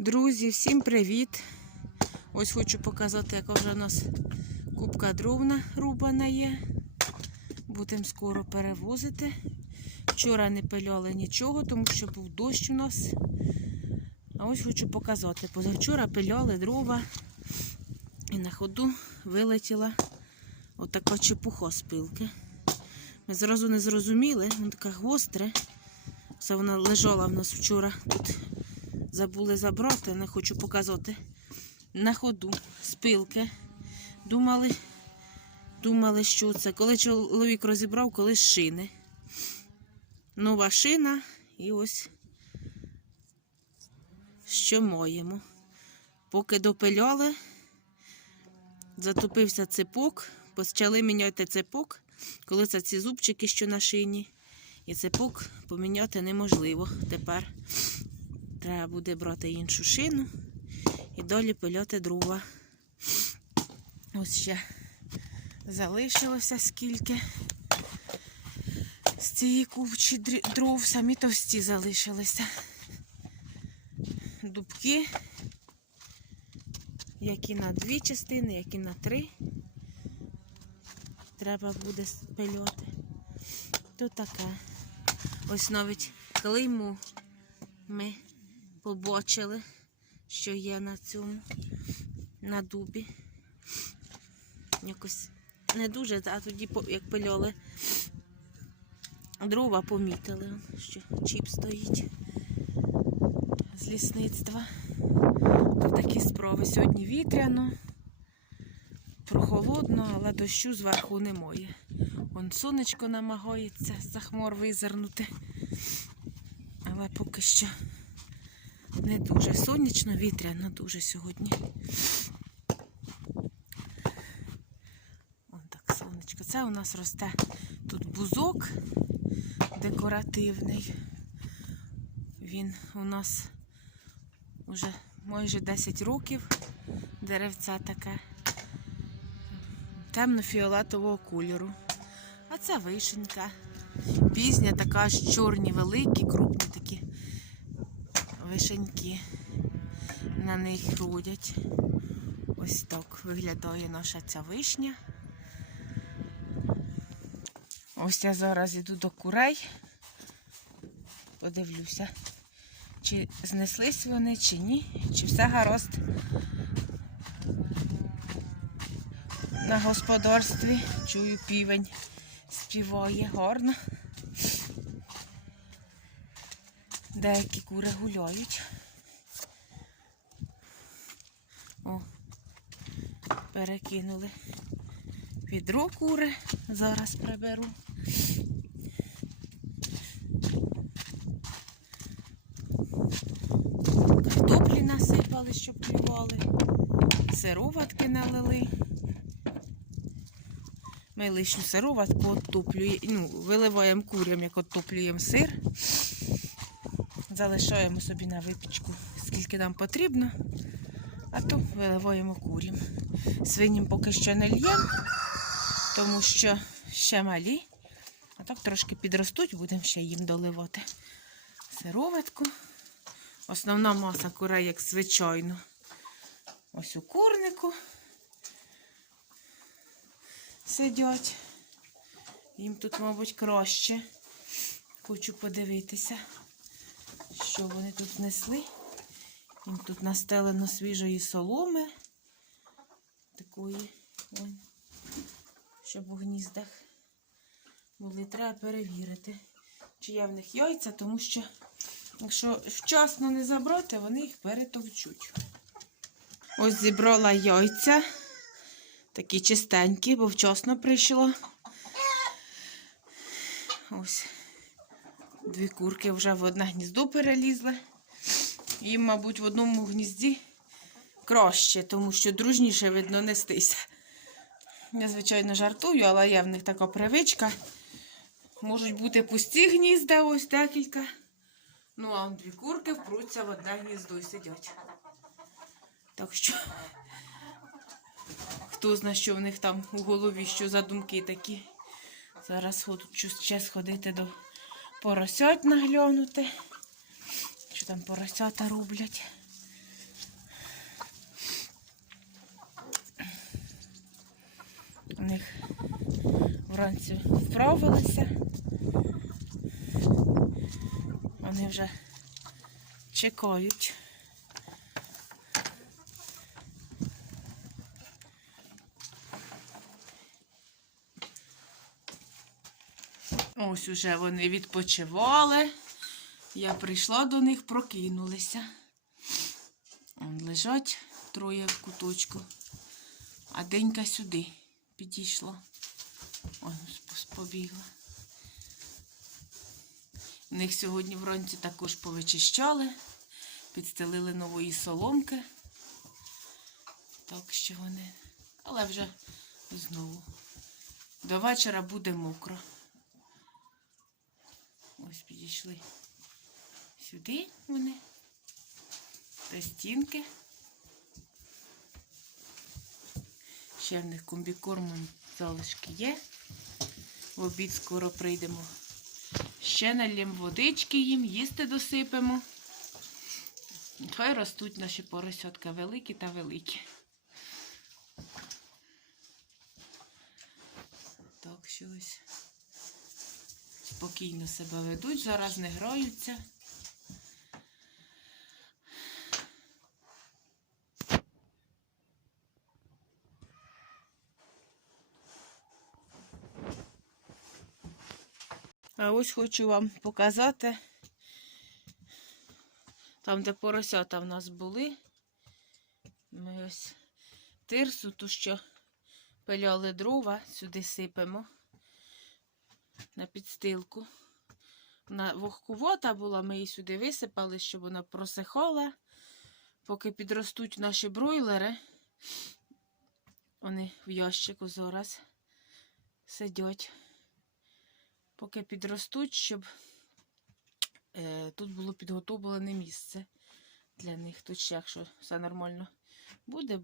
Друзі, всім привіт! Ось хочу показати, яка вже у нас кубка дров рубана є. Будемо скоро перевозити. Вчора не пиляли нічого, тому що був дощ у нас. А ось хочу показати. Позавчора пиляли дрова і на ходу вилетіла отака чепуха з пилки. Ми зразу не зрозуміли, вона така гостре. Це вона лежала в нас вчора тут забули забрати, не хочу показати. На ходу з пилки. Думали, думали, що це. Коли чоловік розібрав, коли шини. Нова шина і ось що маємо. Поки допиляли, затопився цепок, почали міняти цепок, коли це ці зубчики, що на шині. І цепок поміняти неможливо тепер. Треба буде брати іншу шину і далі пиляти дрова. Ось ще залишилося скільки. З цієї купчі дров самі товсті залишилися. Дубки, які на дві частини, які на три. Треба буде спиляти. То таке. Ось навіть клейму ми побачили, що є на цьому, на дубі. Якось не дуже, а тоді, як пильоли, дрова помітили, що чіп стоїть з лісництва. Тут такі справи. Сьогодні вітряно, прохолодно, але дощу зверху немає. Вон сонечко намагається за хмар визирнути. Але поки що не дуже сонячно, вітряно дуже сьогодні. Вон так сонечко. Це у нас росте тут бузок декоративний. Він у нас вже майже 10 років. Деревце таке темно-фіолетового кольору. А це вишенька. Пізня, така ж чорні, великі, крупні такі вишеньки. На них ходять. Ось так виглядає наша ця вишня. Ось я зараз іду до курей. Подивлюся, чи знеслись вони, чи ні, чи все гаразд на господарстві. Чую півень співає гарно. Деякі кури гуляють. О, перекинули відро кури. Зараз приберу. Картоплі насипали, щоб клювали. Сироватки налили. Ми лишню сироватку оттоплюємо, ну, виливаємо курям, як оттоплюємо сир. Залишаємо собі на випічку, скільки нам потрібно, а то виливаємо курям. Свиням поки що не льємо, тому що ще малі. А так трошки підростуть, будемо ще їм доливати сироватку. Основна маса курей, як звичайно. Ось у курнику сидять. Їм тут, мабуть, краще. Хочу подивитися, що вони тут внесли. Їм тут настелено свіжої соломи. Такої, ой, щоб у гніздах були. Треба перевірити, чи є в них яйця, тому що, якщо вчасно не забрати, вони їх перетовчуть. Ось зібрала яйця. Такі чистенькі, бо вчасно прийшло. Ось. Дві курки вже в одне гніздо перелізли. Їм, мабуть, в одному гнізді краще, тому що дружніше видно нестися. Я, звичайно, жартую, але є в них така привичка. Можуть бути пусті гнізда, ось декілька. Ну, а дві курки впруться в одне гніздо і сидять. Так що, хто знає, що в них там у голові, що за думки такі. Зараз хочу ще сходити до поросять наглянути. Що там поросята роблять? У них вранці вправилися. Вони вже чекають. Ось уже вони відпочивали. Я прийшла до них, прокинулися. Он лежать троє в куточку. А денька сюди підійшла. Ой, сп- побігла. В них сьогодні вранці також повичищали, підстелили нової соломки. Так що вони. Але вже знову. До вечора буде мокро. Ось підійшли сюди вони. До стінки. Ще в них комбікормом залишки є. В обід скоро прийдемо. Ще налємо водички їм, їсти досипемо. Хай ростуть наші поросятка великі та великі. Так, що ось спокійно себе ведуть, зараз не граються. А ось хочу вам показати. Там, де поросята в нас були. Ми ось тирсу, ту, що пиляли дрова, сюди сипемо на підстилку. Вона вогкувата була, ми її сюди висипали, щоб вона просихала. Поки підростуть наші бройлери, вони в ящику зараз сидять поки підростуть, щоб е, тут було підготовлене місце для них. Тут ще, якщо все нормально буде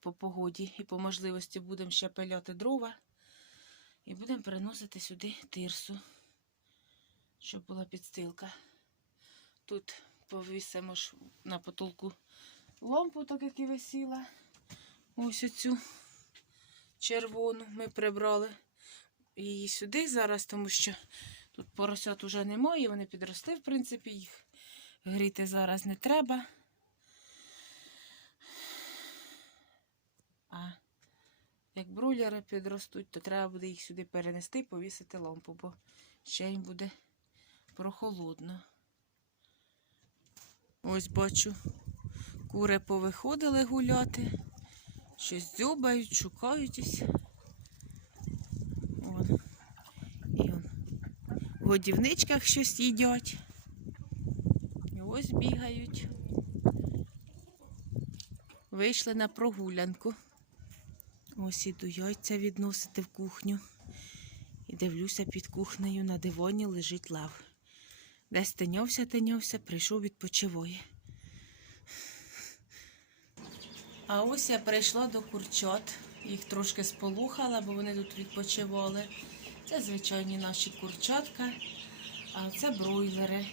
по погоді і по можливості будемо ще пиляти дрова і будемо переносити сюди тирсу, щоб була підстилка. Тут повісимо ж на потолку лампу, так як і висіла. Ось оцю червону ми прибрали її сюди зараз, тому що тут поросят уже немає, вони підросли, в принципі, їх гріти зараз не треба. А як бройлери підростуть, то треба буде їх сюди перенести і повісити лампу, бо ще їм буде прохолодно. Ось бачу, кури повиходили гуляти, щось дзьобають, шукають. Вон. І он. В годівничках щось їдять. І ось бігають. Вийшли на прогулянку. Ось іду яйця відносити в кухню. І дивлюся під кухнею на дивоні лежить лав. Десь тинявся, тинявся, прийшов відпочиває. А ось я прийшла до курчат. Їх трошки сполухала, бо вони тут відпочивали. Це звичайні наші курчатка, а це бройлери.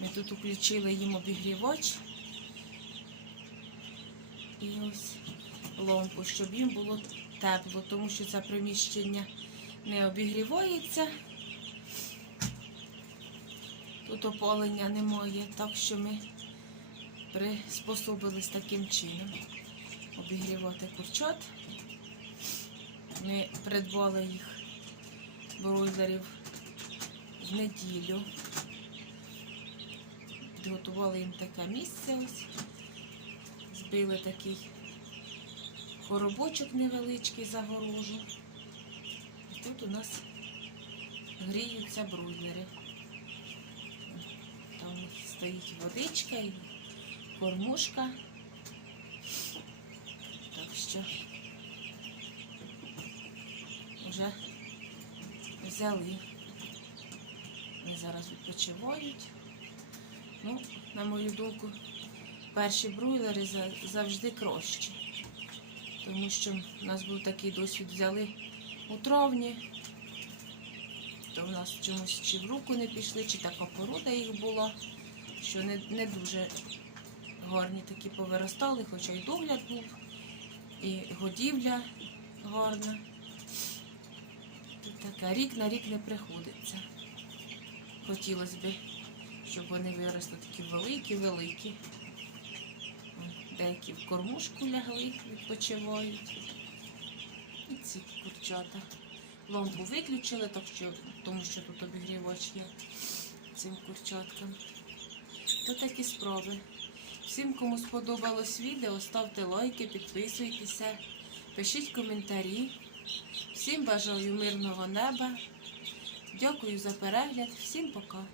Ми тут включили їм обігрівач і ось лампу, щоб їм було тепло, тому що це приміщення не обігрівається. Тут опалення немає, так що ми приспособились таким чином обігрівати курчат. Ми придбали їх бройлерів в неділю. Підготували їм таке місце ось. Збили такий коробочок невеличкий загорожу. І тут у нас гріються бройлери. Там стоїть водичка і кормушка. Так що вже взяли. Вони зараз відпочивають. Ну, на мою думку, перші бройлери за- завжди кращі. Тому що в нас був такий досвід взяли у травні, то в нас чомусь чи в руку не пішли, чи така порода їх була, що не, не дуже гарні такі повиростали, хоча й догляд був, і годівля гарна. Тут таке рік на рік не приходиться. Хотілося б, щоб вони виросли такі великі-великі. Деякі в кормушку лягли, відпочивають. І ці курчата. Лампу виключили, так що, тому що тут обігрівач є цим курчаткам. То такі справи. Всім, кому сподобалось відео, ставте лайки, підписуйтеся, пишіть коментарі. Всім бажаю мирного неба. Дякую за перегляд. Всім пока.